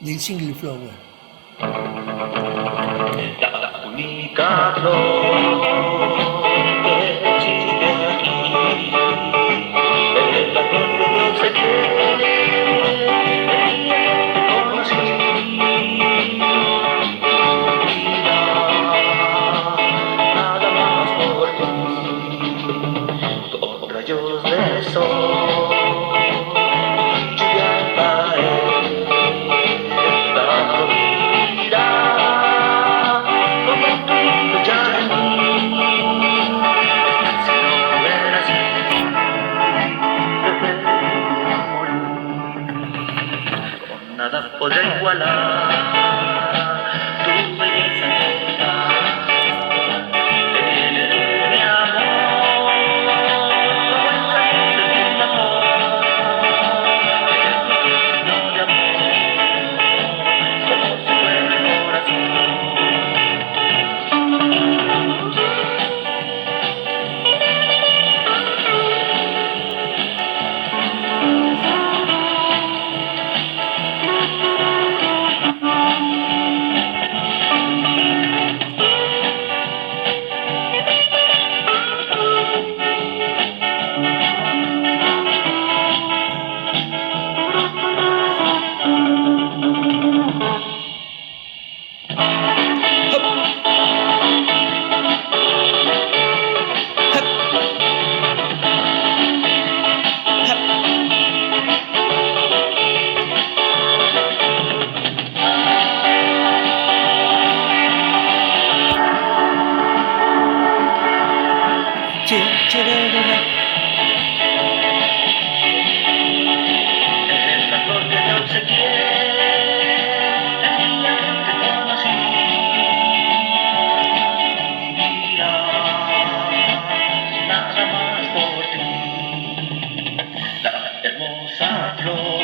del single flower. La única flor que existe aquí es la flor que yo obsequié el día que te conocí. Mira, nada más por ti, con rayos de sol y lluvia al caer, la Florida como tú ya en mí. Si no hubiera sido, preferiría morir. Con nada podré igualar tu belleza entera. Eres mi amor, como el segundo amor. Eres mi signo de amor, como si fuera el corazón. Eres la flor que te obsequié el día que te conocí. Mira, nada más por ti, la hermosa flor